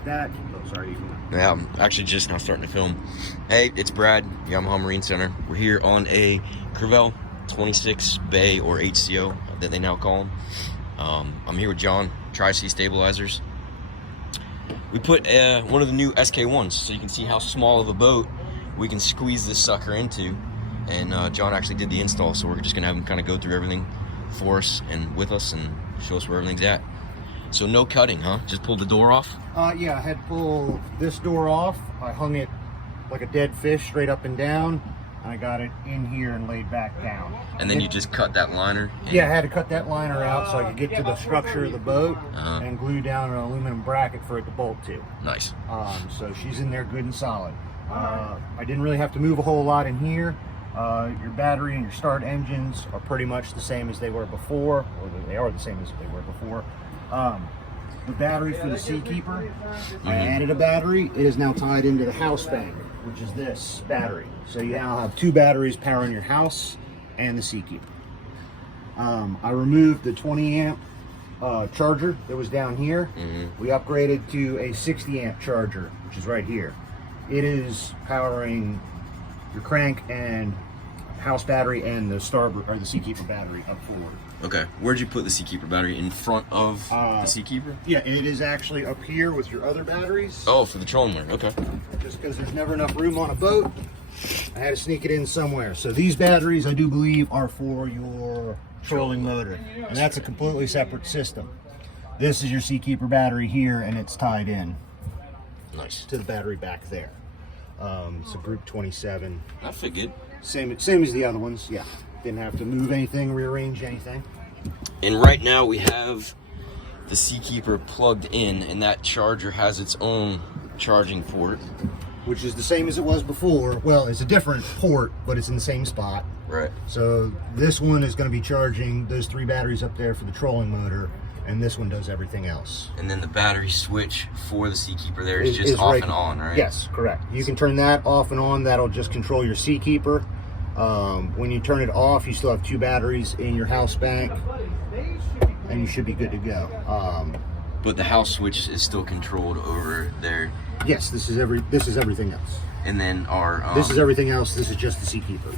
like that. Oh, sorry. Yeah, I'm actually just now starting to film. Hey, it's Brad, Yamaha Marine Center. We're here on a Crevalle 26 Bay or HCO that they now call them. I'm here with John, Tri-C Stabilizers. We put one of the new SK1s so you can see how small of a boat we can squeeze this sucker into. And John actually did the install, so we're just gonna have him kind of go through everything for us and with us and show us where everything's at. So no cutting, huh? Just pulled the door off? Yeah, I had to pull this door off. I hung it like a dead fish straight up and down. And I got it in here and laid back down. And then you just cut that liner? Yeah, I had to cut that liner out so I could get to the structure of the boat and glue down an aluminum bracket for it to bolt to. Nice. So she's in there good and solid. I didn't really have to move a whole lot in here. Your battery and your start engines are pretty much the same as they were before, or they are the same as they were before. The battery for the Seakeeper, I added a battery. It is now tied into the house bank, which is this battery. So you now have two batteries powering your house and the Seakeeper. I removed the 20 amp charger that was down here. We upgraded to a 60 amp charger, which is right here. It is powering your crank and house battery and the starboard or the Seakeeper battery up forward. Okay, where'd you put the Seakeeper battery? In front of the Seakeeper? Yeah, it is actually up here with your other batteries. Oh, for the trolling line, okay. Just because there's never enough room on a boat, I had to sneak it in somewhere. So these batteries, I do believe, are for your trolling motor, and that's a completely separate system. This is your Seakeeper battery here, and it's tied in. Nice. To the battery back there. It's a Group 27. That fit good. Same as the other ones, yeah. Didn't have to move anything, rearrange anything. And right now we have the Seakeeper plugged in, and that charger has its own charging port. Which is the same as it was before. Well, it's a different port, but it's in the same spot. Right. So this one is going to be charging those three batteries up there for the trolling motor, and this one does everything else. And then the battery switch for the Seakeeper there is just off and on, right? Yes, correct. You can turn that off and on. That'll just control your Seakeeper. When you turn it off, you still have two batteries in your house bank, and you should be good to go. But the house switch is still controlled over there. Yes, this is everything else. And then our this is everything else. This is just the Seakeeper.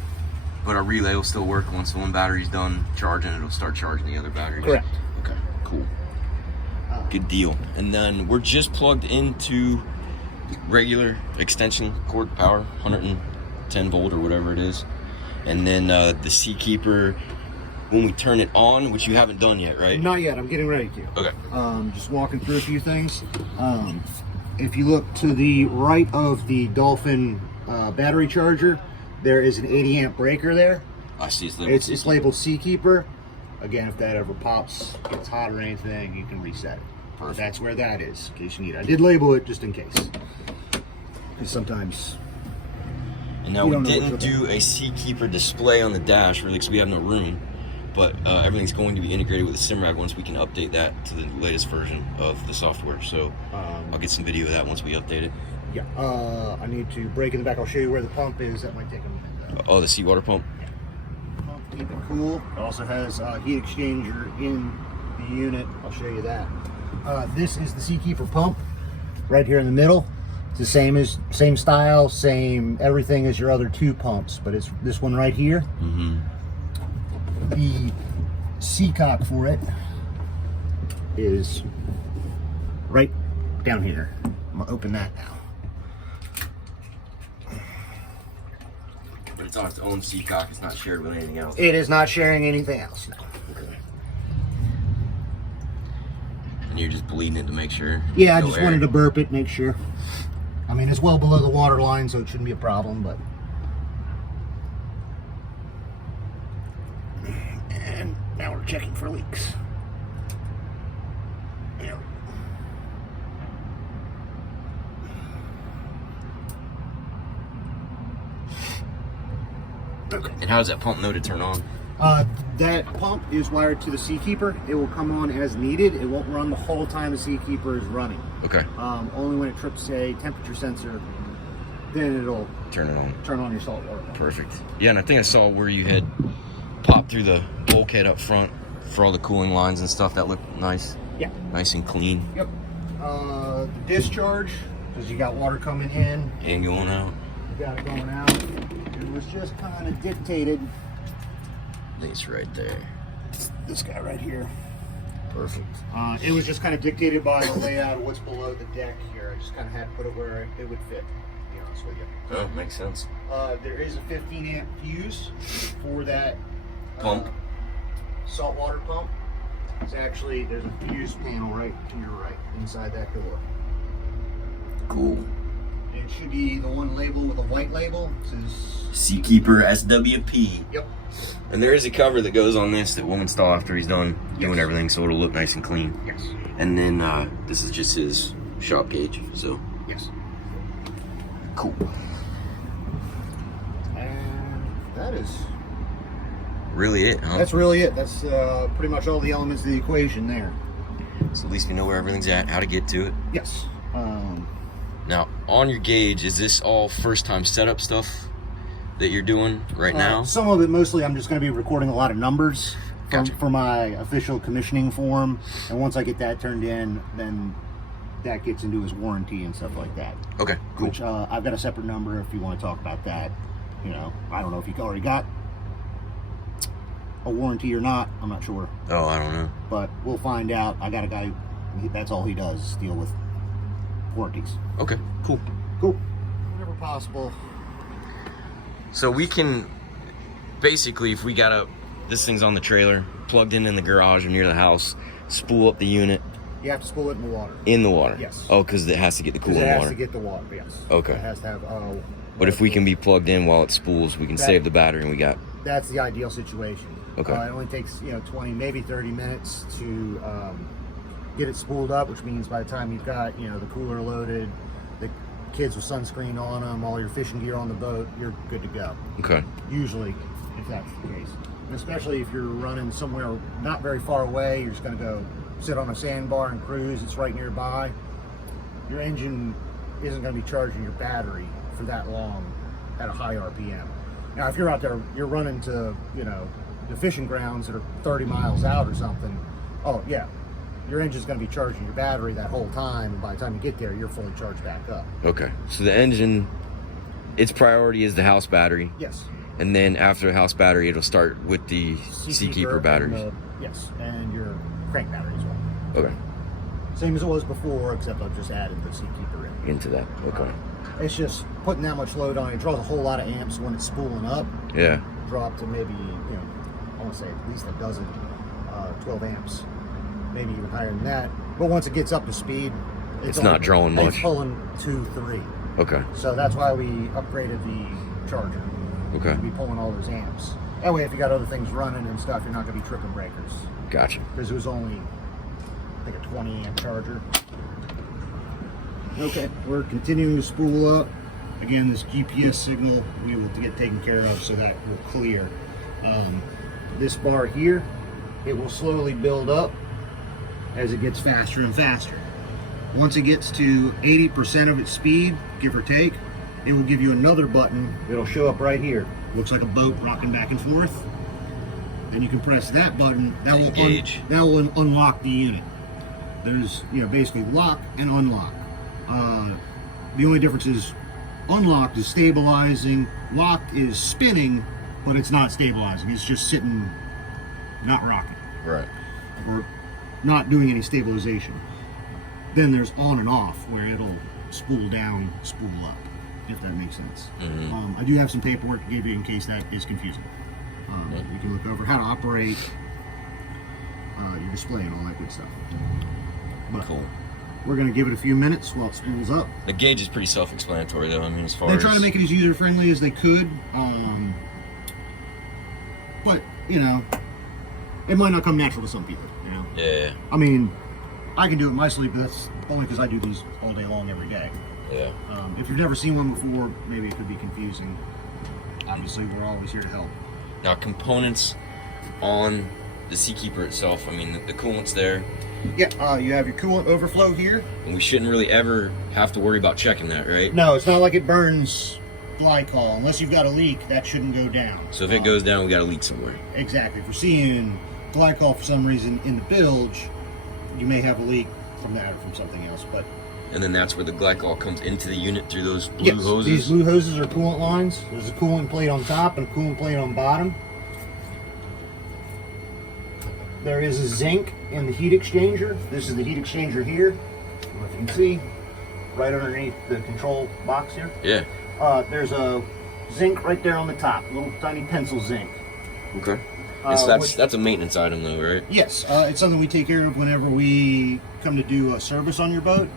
But our relay will still work once one battery's done charging. It'll start charging the other batteries. Correct. Okay, cool. Good deal. And then we're just plugged into regular extension cord power, 110 volt or whatever it is. And then the Seakeeper, when we turn it on, which you haven't done yet, right? Not yet. I'm getting ready to. Okay. Just walking through a few things. If you look to the right of the Dolphin battery charger, there is an 80 amp breaker there. I see It's labeled Seakeeper. Again, if that ever pops, gets hot or anything, you can reset it. Perfect. That's where that is, in case you need it. I did label it just in case. Because sometimes... And now we didn't do a Seakeeper display on the dash, really, because we have no room. But everything's going to be integrated with the SimRag once we can update that to the latest version of the software. So I'll get some video of that once we update it. Yeah. I need to break in the back. I'll show you where the pump is. That might take a minute, though. Oh, the seawater pump? Yeah. Pump, keep it cool. It also has a heat exchanger in the unit. I'll show you that. This is the Seakeeper pump right here in the middle. It's the same style, same everything as your other two pumps, but it's this one right here. The seacock for it is right down here. I'm gonna open that now. But it's on its own seacock. It's not shared with anything else. It is not sharing anything else, no. Okay. And you're just bleeding it to make sure? Yeah, I just wanted to burp it, make sure. I mean, it's well below the water line, so it shouldn't be a problem, but... And now we're checking for leaks. Yeah. Okay. And how does that pump know to turn on? That pump is wired to the Seakeeper. It will come on as needed. It won't run the whole time the Seakeeper is running. Okay. Only when it trips a temperature sensor, then it'll turn it on. Turn on your saltwater pump. Perfect. Yeah, and I think I saw where you had popped through the bulkhead up front for all the cooling lines and stuff. That looked nice. Yeah. Nice and clean. Yep. The discharge, because you got water coming in and going out. You got it going out. It was just kind of dictated. It's right there. This guy right here. Perfect. It was just kind of dictated by the layout of what's below the deck here. I just kind of had to put it where it would fit, to be honest with you. Oh, makes sense. There is a 15 amp fuse for that Pump. Saltwater pump. It's actually, there's a fuse panel right to your right inside that door. Cool. It should be the one label with a white label. It says Seakeeper SWP. Yep. And there is a cover that goes on this that we'll install after he's done doing everything, so it'll look nice and clean. Yes. And then this is just his shop gauge, so. Yes. Cool. And that is Really it, huh? That's really it. That's pretty much all the elements of the equation there. So at least we know where everything's at, how to get to it. Yes. Now, on your gauge, is this all first-time setup stuff that you're doing right now? Some of it, mostly, I'm just going to be recording a lot of numbers for my official commissioning form. And once I get that turned in, then that gets into his warranty and stuff like that. Okay, cool. Which I've got a separate number if you want to talk about that. You know, I don't know if you already got a warranty or not. I'm not sure. Oh, I don't know. But we'll find out. I got a guy, that's all he does, is deal with warranties. Okay, cool. Cool. Whenever possible. So we can, basically, if we got this thing's on the trailer, plugged in the garage or near the house, spool up the unit. You have to spool it in the water. In the water? Yes. Oh, because it has to get the coolant water. It has water. to get the water, yes. Okay. It has to have... but if we can be plugged in while it spools, we can save the battery and we got... That's the ideal situation. Okay. It only takes 20, maybe 30 minutes to get it spooled up, which means by the time you've got the cooler loaded, the kids with sunscreen on them, all your fishing gear on the boat, you're good to go. Okay. Usually, if that's the case. And especially if you're running somewhere not very far away, you're just going to go sit on a sandbar and cruise. It's right nearby. Your engine isn't going to be charging your battery for that long at a high RPM. Now, if you're out there, you're running to, the fishing grounds that are 30 miles out or something, oh, yeah, your engine's going to be charging your battery that whole time, and by the time you get there, you're fully charged back up. Okay. So the engine, its priority is the house battery. Yes. And then after the house battery, it'll start with the Seakeeper batteries. Yes, and your crank battery as well. Okay. Same as it was before, except I've just added the Seakeeper in. Into that, okay. It's just putting that much load on it. It draws a whole lot of amps when it's spooling up. Yeah. Drop to maybe, I want to say at least a dozen, 12 amps, maybe even higher than that. But once it gets up to speed, it's not drawing much. It's pulling 2, 3. Okay. So that's why we upgraded the charger. Okay. To be pulling all those amps. That way, if you got other things running and stuff, you're not going to be tripping breakers. Gotcha. Because it was only, I think, a 20 amp charger. Okay, we're continuing to spool up. Again, this GPS signal we will get taken care of, so that will clear. This bar here, it will slowly build up as it gets faster and faster. Once it gets to 80% of its speed, give or take, it will give you another button. It'll show up right here. Looks like a boat rocking back and forth. Then you can press that button. That will unlock the unit. There's basically lock and unlock. The only difference is unlocked is stabilizing, locked is spinning, but it's not stabilizing. It's just sitting, not rocking. Right. Or not doing any stabilization. Then there's on and off, where it'll spool down, spool up, if that makes sense. Mm-hmm. I do have some paperwork to give you in case that is confusing. You can look over how to operate your display and all that good stuff. But cool. We're going to give it a few minutes while it spools up. The gauge is pretty self-explanatory, though. I mean, as far They as... try to make it as user-friendly as they could. But, it might not come natural to some people, Yeah. I mean, I can do it in my sleep, but that's only because I do these all day long every day. Yeah. If you've never seen one before, maybe it could be confusing. Obviously, we're always here to help. Now, components on the Seakeeper itself, I mean, the coolant's there. Yeah, you have your coolant overflow here. And we shouldn't really ever have to worry about checking that, right? No, it's not like it burns glycol. Unless you've got a leak, that shouldn't go down. So if it goes down, we got a leak somewhere. Exactly. If we're seeing glycol for some reason in the bilge, you may have a leak from that or from something else. But And then that's where the glycol comes into the unit through those blue hoses? These blue hoses are coolant lines. There's a coolant plate on top and a coolant plate on bottom. There is a zinc in the heat exchanger. This is the heat exchanger here. If you can see, right underneath the control box here. Yeah. There's a zinc right there on the top, a little tiny pencil zinc. Okay. And so that's a maintenance item though, right? Yes, it's something we take care of whenever we come to do a service on your boat.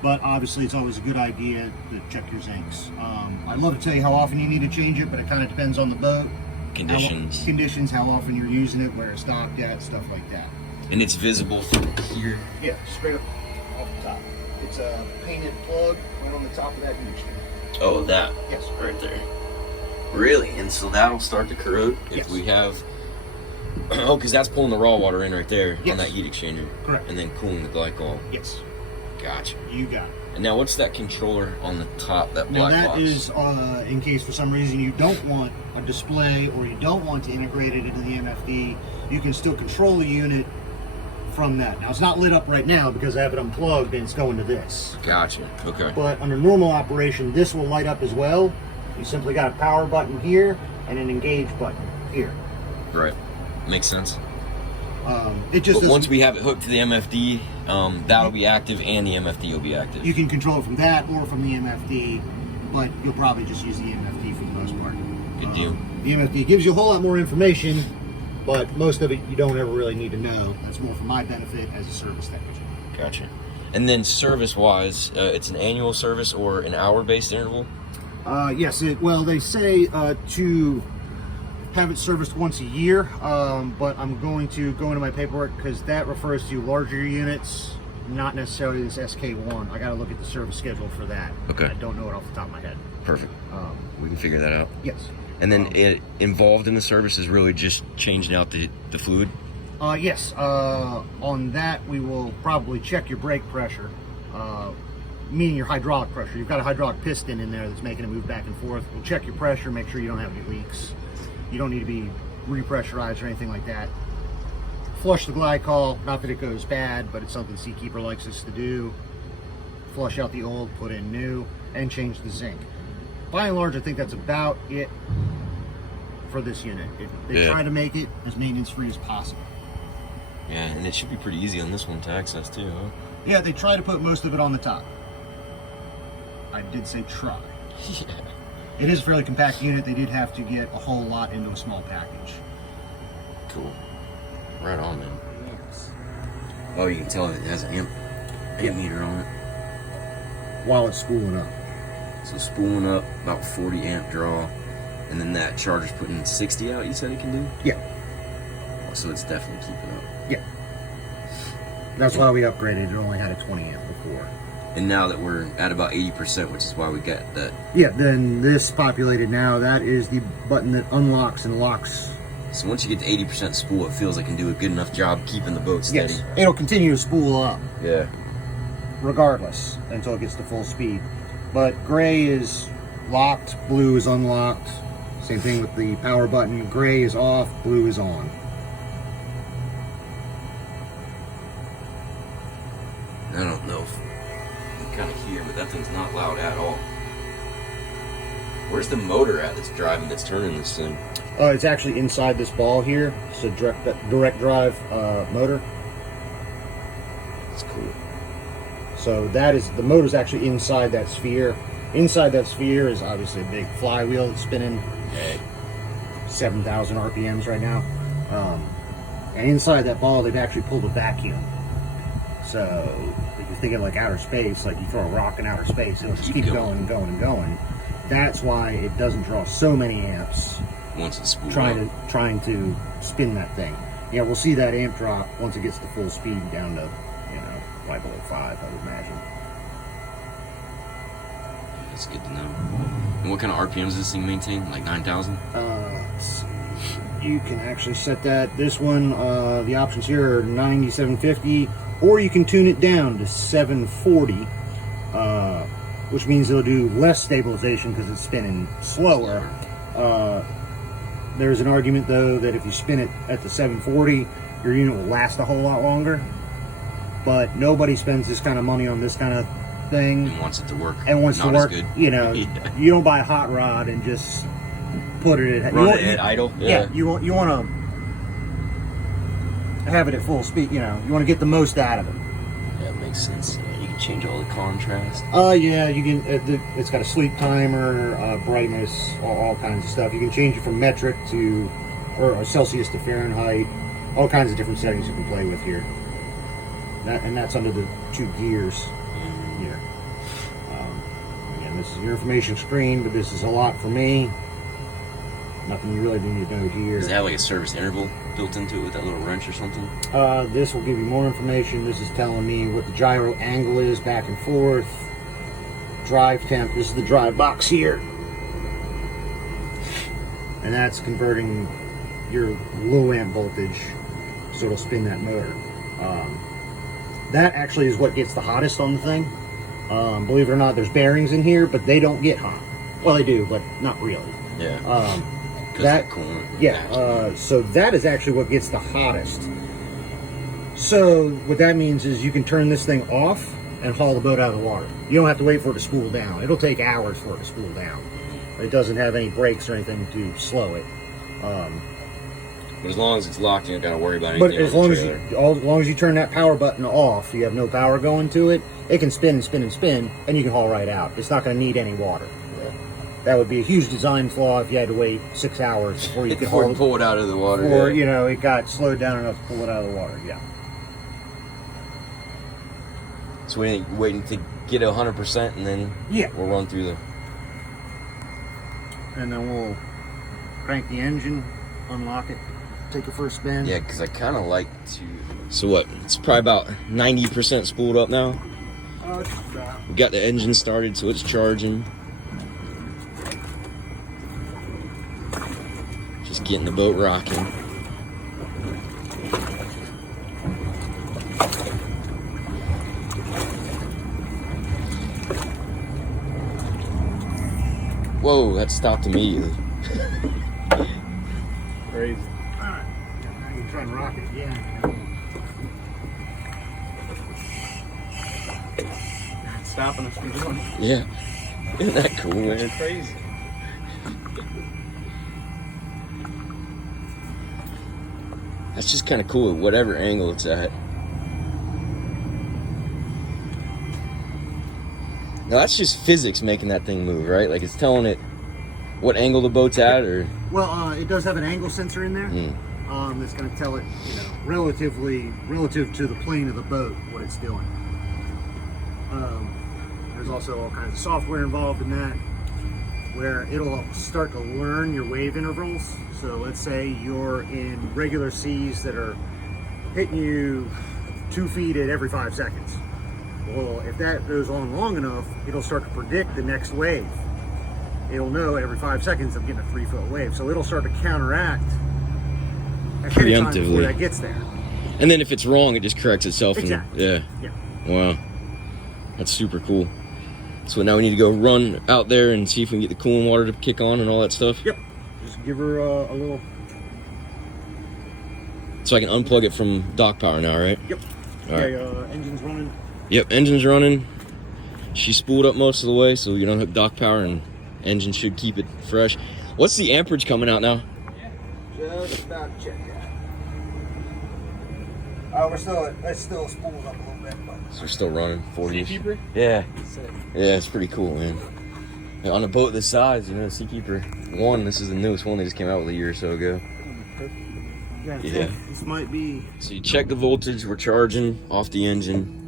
But obviously it's always a good idea to check your zincs. I'd love to tell you how often you need to change it, but it kind of depends on the boat. Conditions. How often you're using it, where it's docked at, stuff like that. And it's visible from here? Yeah, straight up off the top. It's a painted plug right on the top of that heat exchanger. Oh, that? Yes. Right there. Really? And so that'll start to corrode if we have... Oh, because that's pulling the raw water in right there on that heat exchanger. Correct. And then cooling the glycol. Yes. Gotcha. You got it. And now what's that controller on the top, that black box? Now that box? is in case for some reason you don't want a display or you don't want to integrate it into the MFD, you can still control the unit from that. Now it's not lit up right now because I have it unplugged and it's going to this. Gotcha. Okay. But under normal operation, this will light up as well. You simply got a power button here and an engage button here. Right. Makes sense. It just but once we have it hooked to the MFD, that'll be active and the MFD will be active. You can control it from that or from the MFD, but you'll probably just use the MFD for the most part. Good deal. The MFD gives you a whole lot more information, but most of it you don't ever really need to know. That's more for my benefit as a service technician. Gotcha. And then service-wise, it's an annual service or an hour-based interval? Yes. They say to have it serviced once a year, but I'm going to go into my paperwork because that refers to larger units, not necessarily this SK1. I got to look at the service schedule for that. Okay. I don't know it off the top of my head. Perfect. We can figure that out. Yes. And then it involved in the service is really just changing out the fluid? Yes. On that, we will probably check your brake pressure, meaning your hydraulic pressure. You've got a hydraulic piston in there that's making it move back and forth. We'll check your pressure, make sure you don't have any leaks. You don't need to be repressurized or anything like that. Flush the glycol, not that it goes bad, but it's something Seakeeper likes us to do. Flush out the old, put in new, and change the zinc. By and large, I think that's about it for this unit. They try to make it as maintenance-free as possible. Yeah, and it should be pretty easy on this one to access too, huh? Yeah, they try to put most of it on the top. I did say try. Yeah. It is a fairly compact unit. They did have to get a whole lot into a small package. Cool. Right on, man. Oh, you can tell it has an amp meter on it. While it's spooling up. So spooling up, about 40 amp draw. And then that charger's putting 60 out, you said it can do? Yeah. Oh, so it's definitely keeping up. Yeah. That's why we upgraded. It only had a 20 amp before. And now that we're at about 80%, which is why we got that. Yeah, then this populated now, that is the button that unlocks and locks. So once you get to 80% spool, it feels like it can do a good enough job keeping the boat steady. Yes, it'll continue to spool up. Yeah. Regardless, until it gets to full speed. But gray is locked, blue is unlocked. Same thing with the power button. Gray is off, blue is on. I don't know if you kind of hear, but that thing's not loud at all. Where's the motor at that's turning this thing? It's actually inside this ball here. It's a direct drive motor. That's cool. So that is, the motor's actually inside that sphere. Inside that sphere is obviously a big flywheel that's spinning at 7,000 RPMs right now. And inside that ball, they've actually pulled a vacuum. So if you're thinking like outer space, like you throw a rock in outer space, it'll just keep going and going and going. That's why it doesn't draw so many amps. Once it's spooled trying to spin that thing. Yeah, we'll see that amp drop once it gets to full speed down to, right below 5, I would imagine. That's good to know. And what kind of RPMs does this thing maintain? Like 9,000? Let's see. You can actually set that. This one, the options here are 9750, or you can tune it down to 740, which means it'll do less stabilization because it's spinning slower. There's an argument, though, that if you spin it at the 740, your unit will last a whole lot longer. but nobody spends this kind of money on this kind of thing. And wants it to work. And wants Not to work. as good. You know, Yeah. you don't buy a hot rod and just put it at Run it at idle. Yeah, you want to have it at full speed. You know, you want to get the most out of it. That makes sense. You can change all the contrast. Yeah, you can. It's got a sleep timer, brightness, all kinds of stuff. You can change it from metric to, or Celsius to Fahrenheit. All kinds of different settings you can play with here. And that's under the 2 gears here. Again, this is your information screen, but this is a lot for me. Nothing you really need to know here. Does it have like a service interval built into it with that little wrench or something? This will give you more information. This is telling me what the gyro angle is back and forth. Drive temp. This is the drive box here. And that's converting your low amp voltage so it'll spin that motor. That actually is what gets the hottest on the thing. Believe it or not, there's bearings in here, but they don't get hot. Well, they do, but not really. Yeah. That coolant. Yeah. So that is actually what gets the hottest. So what that means is you can turn this thing off and haul the boat out of the water. You don't have to wait for it to spool down. It'll take hours for it to spool down. It doesn't have any brakes or anything to slow it. But as long as it's locked, you don't gotta worry about anything. But as long as you turn that power button off, you have no power going to it. It can spin and spin and spin, and you can haul right out. It's not going to need any water. That would be a huge design flaw if you had to wait 6 hours before you could pull it out of the water. Or you know, it got slowed down enough to pull it out of the water. Yeah. So we're waiting to get 100%, and then we'll run through the. And then we'll crank the engine, unlock it, take a first spin. Yeah, because I kind of like to. So what? It's probably about 90% spooled up now. We got the engine started, so it's charging. Just getting the boat rocking. Whoa, that stopped immediately. Crazy. Alright, now you can try and rock it again. Stopping us from doing it. Yeah. Isn't that cool, man? It's crazy. That's just kind of cool at whatever angle it's at. Now that's just physics making that thing move, right? Like it's telling it what angle the boat's at, or? Well, it does have an angle sensor in there. That's going to tell it, you know, relative to the plane of the boat, what it's doing. There's also all kinds of software involved in that, where it'll start to learn your wave intervals. So let's say you're in regular seas that are hitting you 2 feet at every 5 seconds. Well, if that goes on long enough, it'll start to predict the next wave. It'll know every 5 seconds I'm getting a 3-foot wave. So it'll start to counteract ahead of time before that gets there. And then if it's wrong, it just corrects itself. Exactly. And, yeah. Wow. That's super cool. So now we need to go run out there and see if we can get the cooling water to kick on and all that stuff. Yep. Just give her a little. So I can unplug it from dock power now, right? Yep. All okay, right. Engine's running. Yep, engine's running. She spooled up most of the way, so you don't have dock power, and engine should keep it fresh. What's the amperage coming out now? Just about to check that. It's still spooled up a little bit, but. So we're still running 40. Seakeeper? Yeah. Yeah, it's pretty cool, man. Yeah, on a boat this size, you know, Seakeeper 1, this is the newest one they just came out with a year or so ago. Yeah. This might be. So you check the voltage, we're charging off the engine.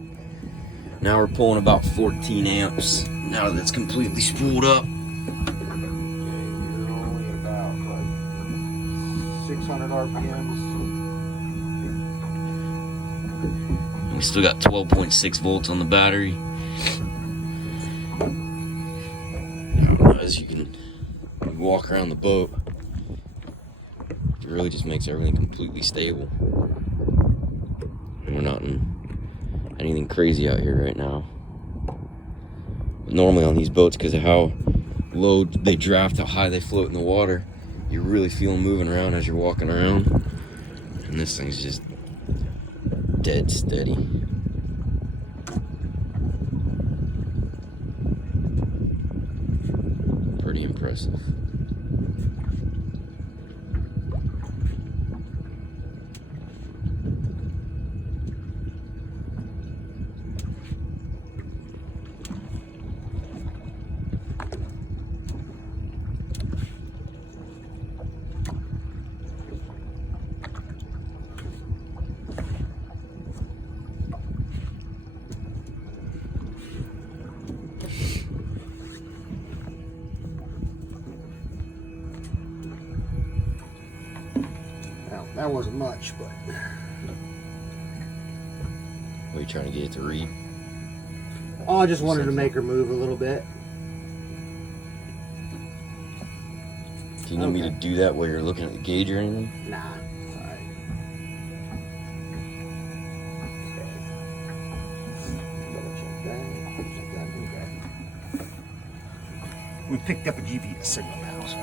Now we're pulling about 14 amps. Now that it's completely spooled up. You're only about like 600 RPMs. We still got 12.6 volts on the battery. Now, as you can walk around the boat, it really just makes everything completely stable. And we're not in anything crazy out here right now. But normally on these boats, because of how low they draft, how high they float in the water, you really feel them moving around as you're walking around. And this thing's just dead steady. pretty impressive. That wasn't much, but... What are you trying to get it to read? Oh, I just wanted to make her move a little bit. Do you need me to do that while you're looking at the gauge or anything? Nah. Alright. Okay. We picked up a GPS signal now, so...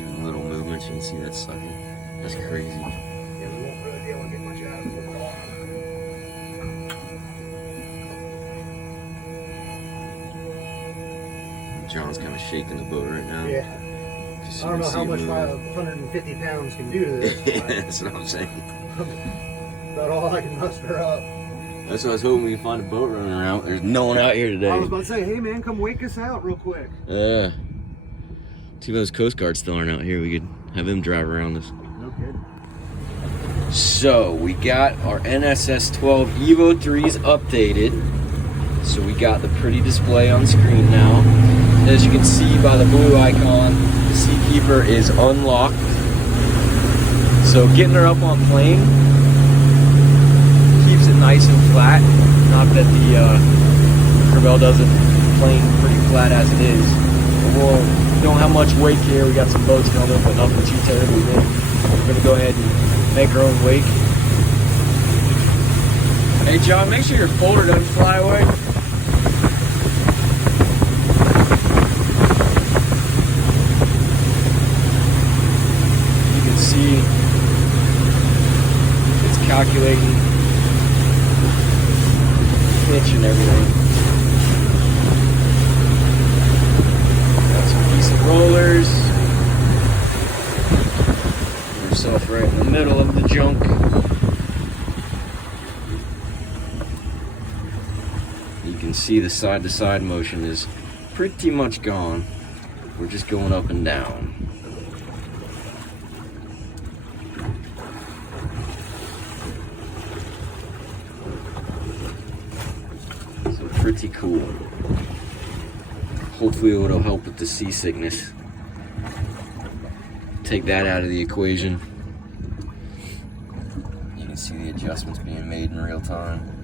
Even little movements, you can see that sucking. That's crazy. Yeah, we won't really be able to get much out of it. John's kind of shaking the boat right now. Yeah. I don't know how much 150 pounds can do to this. That's what I'm saying. About all I can muster up. That's what I was hoping we could find a boat running around. There's no one out here today. I was about to say, hey man, come wake us out real quick. Yeah. See if those Coast Guards still aren't out here. We could have them drive around us. No kidding. So we got our NSS 12 Evo 3s updated. So we got the pretty display on screen now. As you can see by the blue icon, the Seakeeper is unlocked. So getting her up on plane keeps it nice and flat. Not that the Crevalle doesn't plane pretty flat as it is. But we don't have much wake here. We got some boats coming, but nothing too terribly big. We're gonna go ahead and make our own wake. Hey John, make sure your folder doesn't fly away. You can see it's calculating pitch and everything. Got some decent rollers. Get yourself right in the middle of the junk. You can see the side-to-side motion is pretty much gone. We're just going up and down. So pretty cool. Hopefully it'll help with the seasickness. Take that out of the equation. You can see the adjustments being made in real time.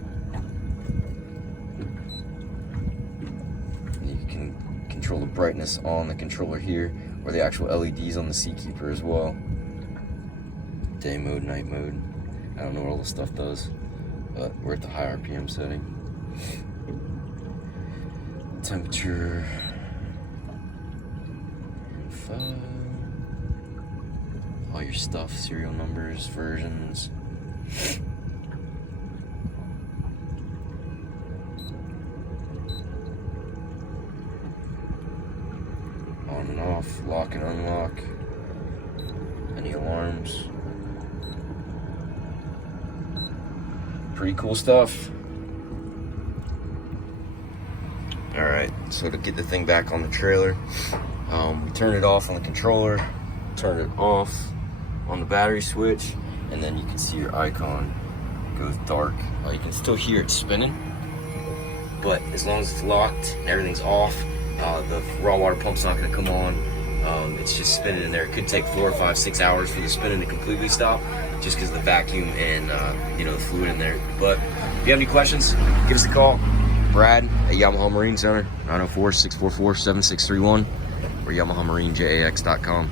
Control the brightness on the controller here, or the actual LEDs on the Seakeeper as well. Day mode, night mode. I don't know what all this stuff does, but we're at the high RPM setting. Temperature. Info. All your stuff, serial numbers, versions. On and off, lock and unlock, any alarms. Pretty cool stuff. Alright, so to get the thing back on the trailer, we turn it off on the controller, turn it off on the battery switch, and then you can see your icon goes dark. You can still hear it spinning, but as long as it's locked and everything's off, the raw water pump's not going to come on. It's just spinning in there. It could take 4 or 5, 6 hours for the spinning to completely stop, just because of the vacuum and the fluid in there. But if you have any questions, give us a call. Brad at Yamaha Marine Center, 904-644-7631, or YamahaMarineJAX.com.